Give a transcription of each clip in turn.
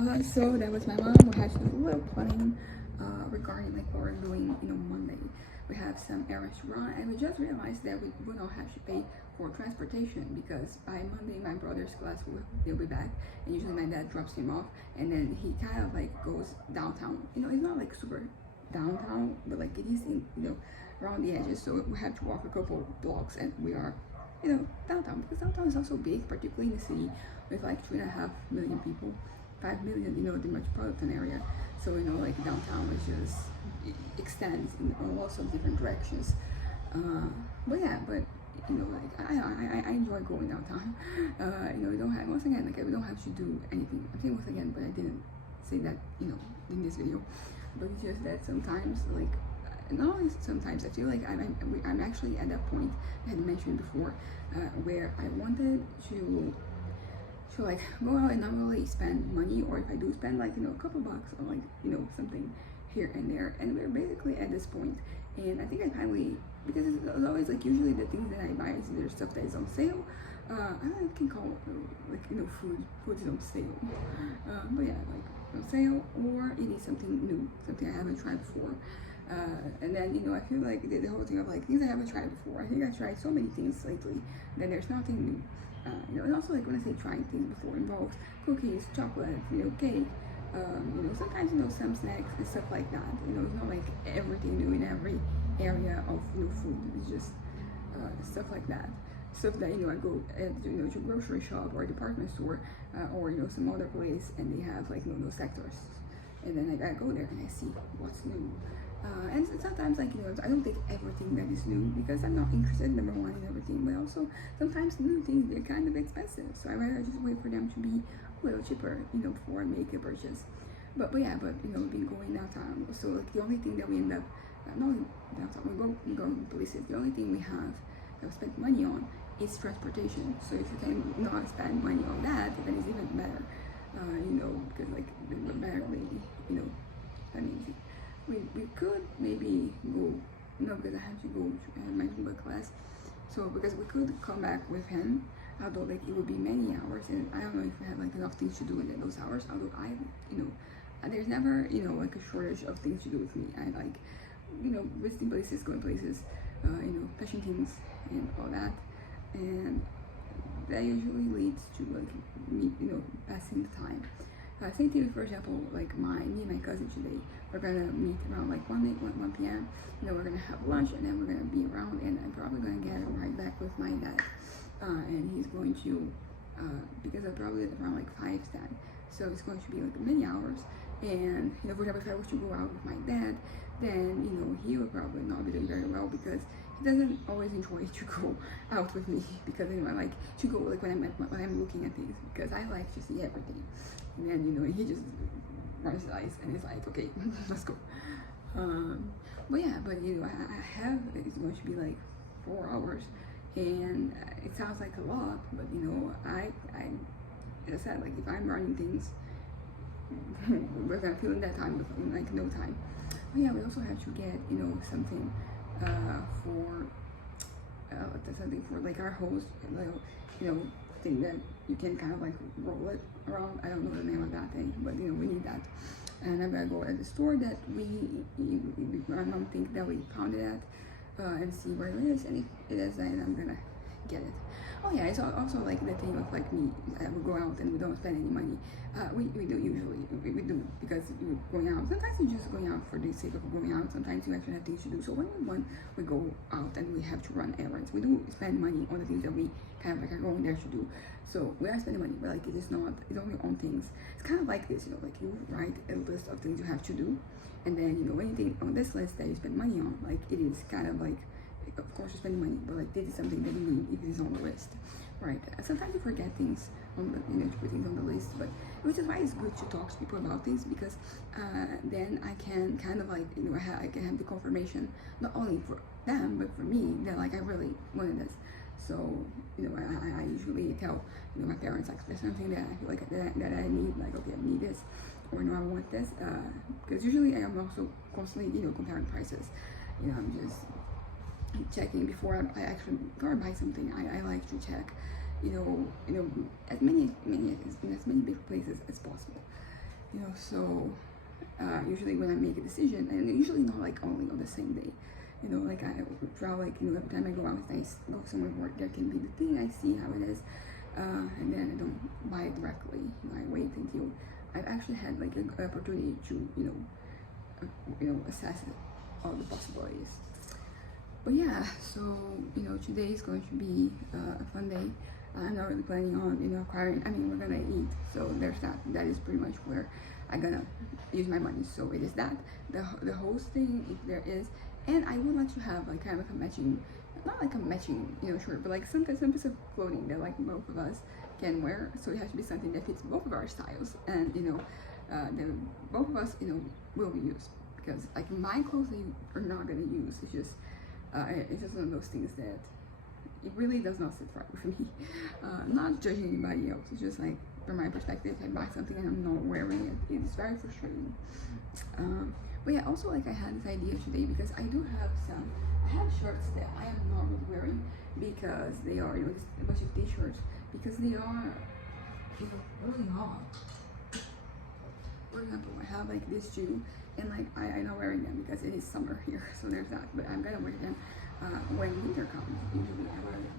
So that was my mom. We had a little planning regarding like what we're doing, Monday. We have some errands to run, and we just realized that we will not have to pay for transportation because by Monday my brother's class they'll be back, and usually my dad drops him off, and then he kind of like goes downtown. It's not like super downtown, but like it is in around the edges. So we have to walk a couple blocks, and we are downtown, because downtown is also big, particularly in the city with like 3.5 million people, 5 million, the metropolitan area. So like downtown is just, it extends in lots of different directions. But yeah, but like I enjoy going downtown. We don't have, once again, like we don't have to do anything. I'm saying once again, but I didn't say that in this video. But it's just that sometimes, like, not only sometimes, I feel like I'm actually at that point I had mentioned before, where I wanted to like go out and not really spend money, or if I do spend like a couple bucks on like something here and there, and we're basically at this point. And I think I finally, because it's always like usually the things that I buy is either stuff that is on sale. I can call it like food is on sale, but yeah, like on sale, or it is something new, something I haven't tried before. And then I feel like the whole thing of like things I haven't tried before. I think I tried so many things lately that there's nothing new. And also, like when I say trying things before, involves cookies, chocolate, cake. Sometimes some snacks and stuff like that. It's not like everything new in every area of food. It's just stuff like that. Stuff that I go at to a grocery shop or a department store, or some other place, and they have like those sectors, and then I go there and I see what's new. And sometimes, like, I don't take everything that is new because I'm not interested, number one, in everything. But also, sometimes new things, they're kind of expensive. So I rather just wait for them to be a little cheaper, before I make a purchase. But yeah, we've been going downtown. So, like, the only thing that we end up, not only downtown, we go places. The only thing we have that we spend money on is transportation. So if you can not spend money on that, then it's even better. Because, like, barely, I mean, we could maybe go, because I have to go to my Zumba class. So because we could come back with him, although like it would be many hours, and I don't know if we have like enough things to do in those hours. Although there's never like a shortage of things to do with me. I like visiting places, going places, touching things and all that, and that usually leads to like me passing the time. Same thing with, for example, like me and my cousin today. We're gonna meet around like 1 p.m. We're gonna have lunch, and then we're gonna be around, and I'm probably gonna get right back with my dad. And he's going to, because I'm probably around like 5:10, so it's going to be like many hours. And for example, if I was to go out with my dad, then he would probably not be doing very well because he doesn't always enjoy to go out with me, because I like to go like when I'm looking at things, because I like to see everything. And then he just rolls his eyes and he's like, okay, let's go. But yeah, I have, it's going to be like 4 hours, and it sounds like a lot, but I as I said, like if I'm running things, we're gonna fill in that time in like no time. But yeah, we also have to get something for something for like our host, thing that you can kind of like roll it around. I don't know the name of that thing, but we need that. And I'm gonna go at the store that my mom think that we found it at, and see where it is, and if it is, then I'm gonna get it. Oh yeah, it's also like the thing of like me, we go out and we don't spend any money. We do usually, we do, because we're going out. Sometimes we're just going out for the sake of going out. Sometimes you actually have things to do. So when we go out and we have to run errands, we do spend money on the things that we kind of like are going there to do. So we are spending money, but like it is not, it's only on things. It's kind of like this, like you write a list of things you have to do, and then anything on this list that you spend money on, like it is kind of like, of course you spend money, but like this is something that you need if it is on the list, right? Sometimes you forget things on the, to put things on the list, but which is why it's good to talk to people about things, because then I can kind of like I can have the confirmation not only for them but for me that like I really wanted this. So I usually tell my parents, like there's something that I feel like that I need, like okay, I need this, or no, I want this, because usually I am also constantly comparing prices. I'm just checking before I buy something. I like to check as many big places as possible. So usually when I make a decision, and usually not like only on the same day, like I try, like, every time I go out, I go somewhere where there can be the thing, I see how it is, and then I don't buy it directly. I wait until I've actually had like an opportunity to assess all the possibilities. But yeah, so today is going to be a fun day. I'm not really planning on acquiring. I mean, we're gonna eat, so there's that. That is pretty much where I'm gonna use my money. So it is that the host thing, if there is, and I would like to have like kind of a matching, not like a matching shirt, but like some piece of clothing that like both of us can wear. So it has to be something that fits both of our styles, and that both of us will use, because like my clothes are not gonna use. It's just one of those things that it really does not sit right with me. Not judging anybody else. It's just like, from my perspective, I buy something and I'm not wearing it. It's very frustrating. But yeah, also like I had this idea today because I have shirts that I am not really wearing because they are, just a bunch of t-shirts, because they are, really hot. For example, I have like this shoe, and like I'm not wearing them because it is summer here, so there's that. But I'm gonna wear them when winter comes. Usually I wear them.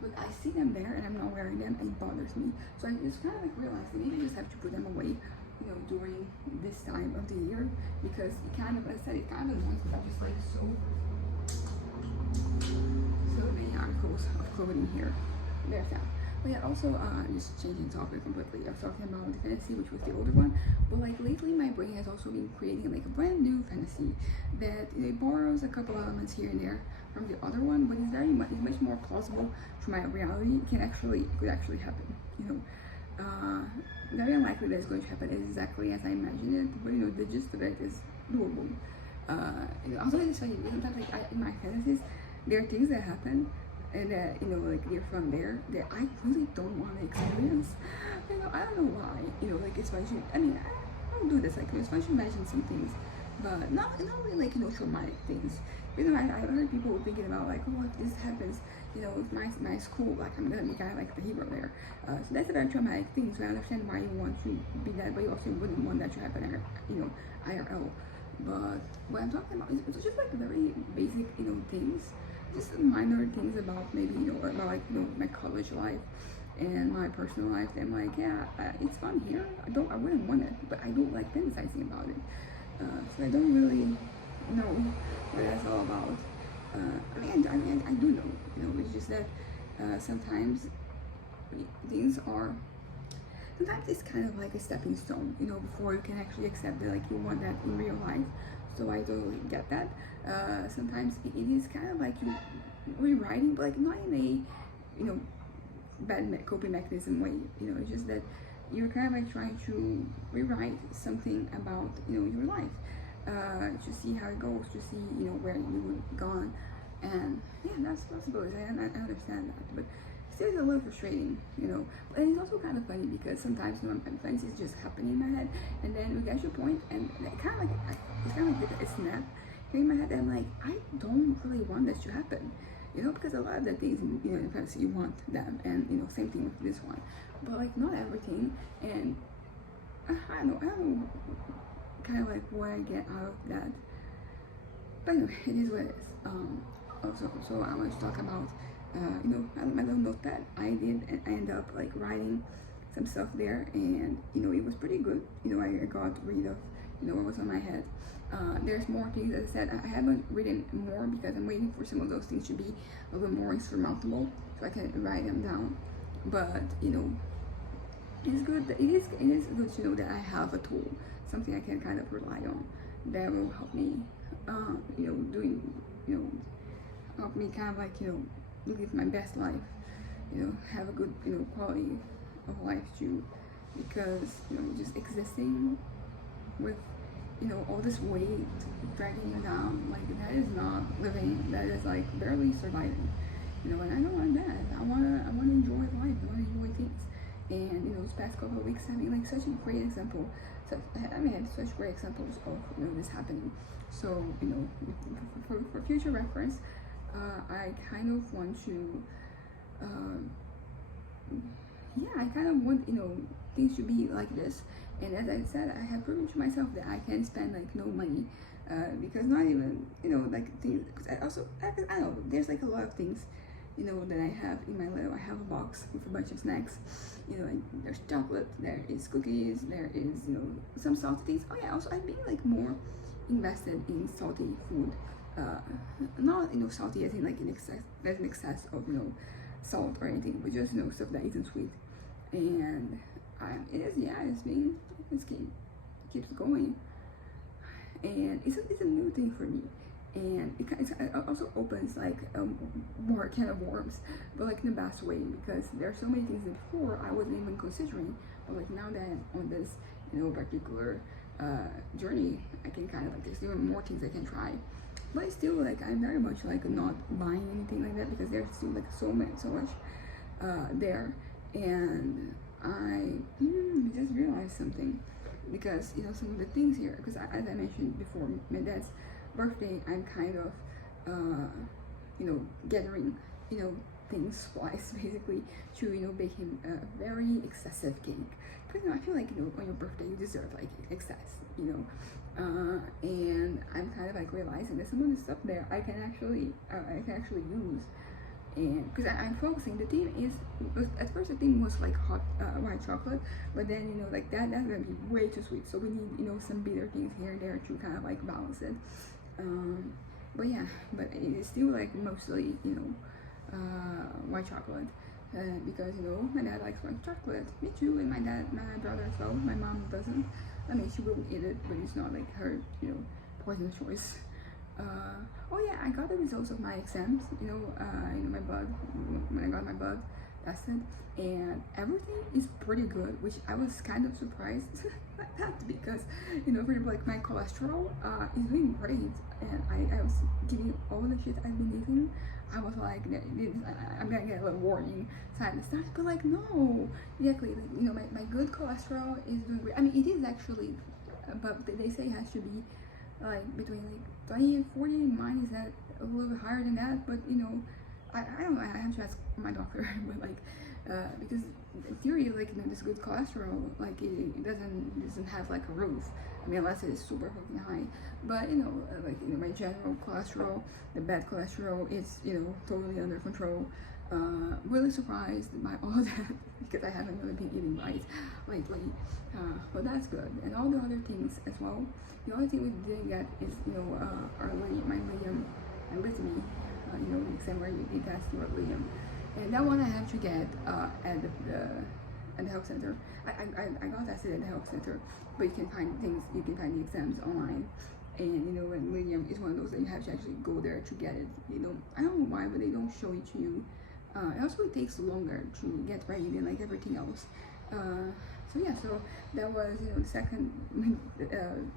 But I see them there and I'm not wearing them, and it bothers me. So I just kind of like realized that maybe I just have to put them away, during this time of the year, because it kind of, as I said, it kind of annoys me. I'm just like so many articles of clothing here. There's that. But yeah, also just changing topic completely. I was talking about the fantasy, which was the older one, but like lately my brain has also been creating like a brand new fantasy that it borrows a couple elements here and there from the other one, but it's much more plausible to my reality. It could actually happen. Very unlikely that it's going to happen exactly as I imagined it, but the gist of it is doable. Also it's funny because sometimes like in my fantasies, there are things that happen and that like they're from there that I really don't want to experience. I don't know why. Like it's fun to, I mean, I don't do this, like it's fun to imagine some things, but not really like traumatic things. I've heard people thinking about like, oh, if this happens with my school, like I'm gonna be kind of like the hero there. So that's a very traumatic thing, so I understand why you want to be that, but you also wouldn't want that to happen IRL. But what I'm talking about is just like very basic things, just minor things about maybe about like my college life and my personal life. I'm like, yeah, it's fun here. I wouldn't want it, but I don't like fantasizing about it. So I don't really know what that's all about. I do know. It's just that sometimes it's kind of like a stepping stone, before you can actually accept that like you want that in real life. So I totally get that. Sometimes it is kind of like you rewriting, but like not in a bad coping mechanism way. It's just that you're kind of like trying to rewrite something about your life, to see how it goes, to see where you would gone, and yeah, that's possible. I understand that, but still it's a little frustrating, But it's also kind of funny because sometimes fantasy is just happening in my head, and then we get to a point, and it's kind of like a snap here in my head. And I'm like, I don't really want this to happen, because a lot of the things in fantasy you want them, and same thing with this one, but like not everything. And I don't know kind of like what I get out of that. But anyway, it is what it is. Also, so I want to talk about my little notepad. I end up like writing some stuff there, and it was pretty good. I got rid of what was on my head. There's more things. As I said, I haven't written more because I'm waiting for some of those things to be a little more insurmountable so I can write them down. But it's good. It is good to know that I have a tool, something I can kind of rely on that will help me, help me kind of like live my best life, have a good quality of life too, because just existing with all this weight dragging you down, like that is not living. That is like barely surviving, and I don't want that. I wanna enjoy life. I wanna enjoy things. And these past couple of weeks having like such a great example. I had such great examples of this happening. So for future reference, I kind of want to yeah, I kind of want, things to be like this. And as I said, I have proven to myself that I can spend like no money, because not even, like things. Cause I know there's like a lot of things, that I have in my little. I have a box with a bunch of snacks, and there's chocolate, there is cookies, there is, some salty things. Oh yeah, also I've been like more invested in salty food, not salty as in like in excess, there's an excess of salt or anything, but just stuff that isn't sweet. And it's keeps going, and it's a new thing for me, and it also opens like more can of worms, but like in the best way, because there are so many things that before I wasn't even considering, but like now that I'm on this particular journey, I can kind of like there's even more things I can try. But it's still like I'm very much like not buying anything like that, because there's still like so much there. And I just realized something, because some of the things here, because as I mentioned before, my dad's birthday, I'm kind of gathering things, supplies basically, to bake him a very excessive cake, because I feel like on your birthday you deserve like excess, and I'm kind of like realizing that some of the stuff there I can actually use. And because I'm focusing, the theme is, at first the theme was like hot white chocolate, but then like that's gonna be way too sweet, so we need some bitter things here and there to kind of like balance it. But yeah, but it is still like mostly white chocolate, because my dad likes white chocolate, me too, and my brother as well. My mom doesn't. I mean, she will eat it, but it's not like her poison choice. Oh yeah, I got the results of my exams, my blood, when I got my blood tested, and everything is pretty good, which I was kind of surprised at that, because, for example, like my cholesterol is doing great, and I was getting all the shit I've been eating. I was like, I'm gonna get a little warning sign and stuff, but like, no, exactly, like, my good cholesterol is doing great. I mean, it is actually, but they say it has to be like between like 20 and 40. Mine is at a little bit higher than that, but I don't know, I have to ask my doctor. But like because in theory, like this good cholesterol, like it doesn't have like a roof. I mean, unless it is super fucking high. But my general cholesterol, the bad cholesterol, is totally under control. Really surprised by all that, because I haven't really been eating right lately, but that's good. And all the other things as well. The only thing we didn't get is my lithium and lithium, the exam where you test your lithium, and that one I have to get at the health center. I got tested at the health center, but you can find the exams online. And and lithium is one of those that you have to actually go there to get it. I don't know why, but they don't show it to you. And also it takes longer to get ready than like everything else. So yeah, so that was the second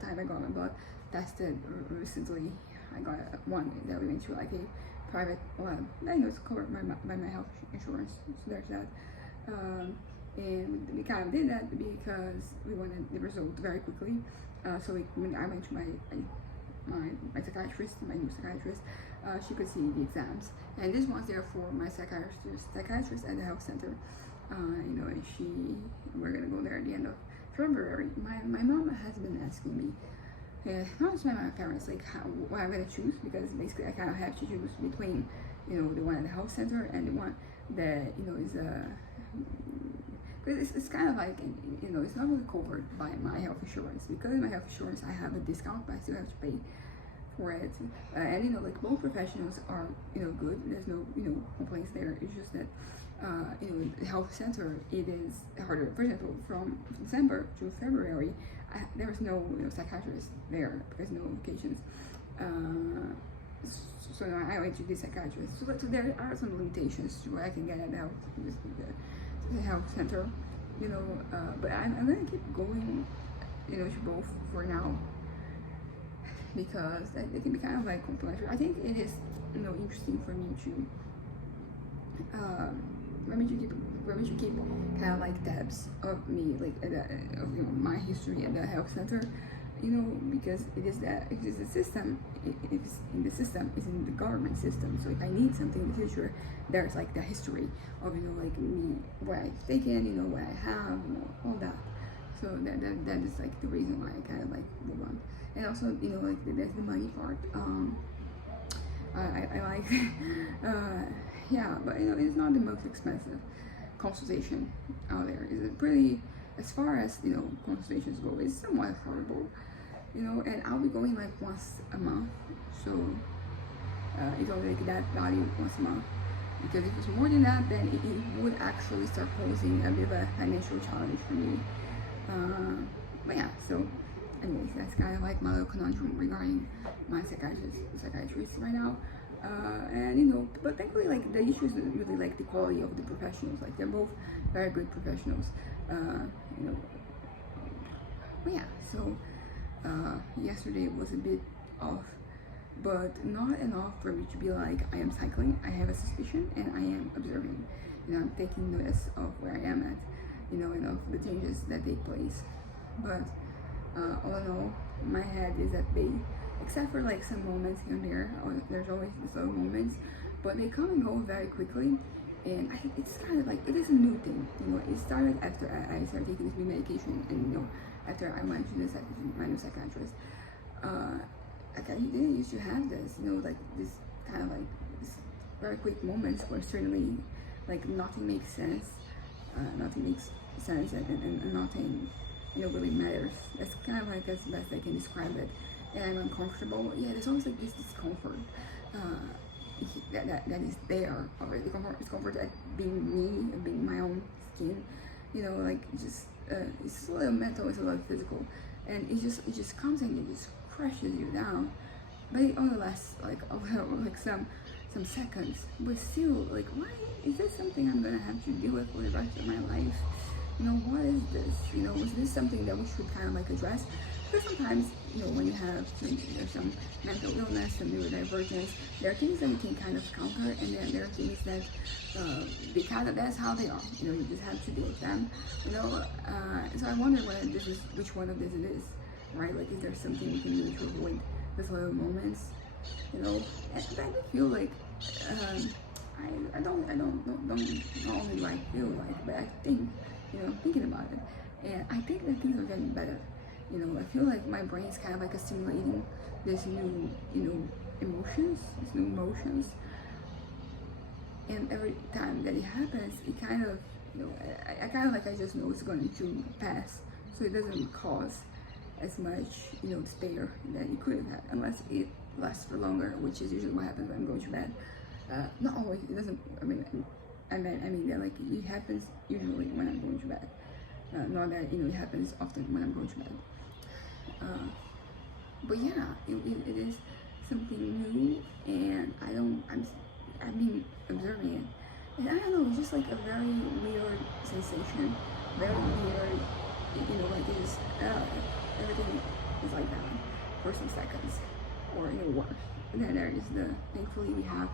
time I got my blood tested recently. I got one that we went to like a private lab. I know it's covered by my health insurance, so there's that. And we kind of did that because we wanted the result very quickly. So when I went to my psychiatrist, my new psychiatrist, she could see the exams, and this one's there for my psychiatrist at the health center. And we're gonna go there at the end of February. My mom has been asking me, not just my parents, like what I'm gonna choose, because basically I kind of have to choose between the one at the health center and the one that is it's kind of like it's not really covered by my health insurance. Because in my health insurance I have a discount, but I still have to pay for it. And like both professionals are good. There's no complaints there. It's just that the health center, it is harder. For example, from December to February, there was no psychiatrist there because no vacations. So I went to the psychiatrist. So there are some limitations to what I can get at the health center, but I'm gonna keep going, to both for now, because it can be kind of like complementary. I think it is, interesting for me to keep kind of like tabs of me, like of my history at the health center, because it is the system, it is in the system, is in the government system. So if I need something in the future, there's like the history of, like me, what I've taken, what I have, all that. So that is like the reason why I kind of like move on. And also, like there's the money part. I like, yeah, but it's not the most expensive consultation out there. Is it pretty, as far as consultations go, it's somewhat affordable, and I'll be going like once a month, so it's always like that value once a month. Because if it's more than that, then it would actually start posing a bit of a financial challenge for me. But yeah, so anyways, that's kind of like my little conundrum regarding my psychiatrist right now. And but thankfully, like the issue is really like the quality of the professionals. Like they're both very good professionals. But yeah, so yesterday was a bit off, but not enough for me to be like, I am cycling, I have a suspicion, and I am observing. I'm taking notice of where I am at, and of the changes that take place. But all in all, my head is at bay, except for like some moments here and there. There's always these little moments, but they come and go very quickly. And I think it's kind of like, it is a new thing. It started after I started taking this new medication, and after I went to my new psychiatrist. I didn't used to have this, like this kind of like this very quick moments where certainly like nothing makes sense, and nothing really matters. That's kind of like as best I can describe it. And I'm uncomfortable. Yeah, there's always like this discomfort that is there already. Discomfort at being me, being my own skin. Like just it's a little mental, it's a little physical, and it just comes and it just crushes you down. But it only lasts like some seconds. But still, like, why is this something I'm gonna have to deal with for the rest of my life? What is this? Was this something that we should kind of like address? Because sometimes, when you have some mental illness, some neurodivergence, there are things that you can kind of counter, and then there are things that that's how they are. You just have to deal with them. So I wonder which one of this it is, right? Like, is there something you can do to avoid these little moments? And I feel like I don't not only do I feel like, but I think, thinking about it, and I think that things are getting better. I feel like my brain is kind of like assimilating this new, emotions, these new emotions. And every time that it happens, it kind of, I kind of like, I just know it's going to pass. So it doesn't cause as much, despair that it could have had, unless it lasts for longer, which is usually what happens when I'm going to bed. Not always, it doesn't, I mean that like it happens usually when I'm going to bed. Not that, it happens often when I'm going to bed. But yeah, it is something new, and I've been observing it, and I don't know, it's just like a very weird sensation, very weird, like it is, everything is like that for some seconds, or worse. And then there is thankfully we have,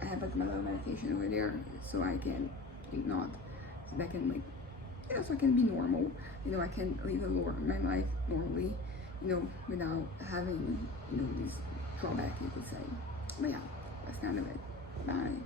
I have like my little meditation over there, so I can not, so that can like, so I can be normal, I can live my life normally, without having, this drawback, you could say. But yeah, that's kind of it. Bye.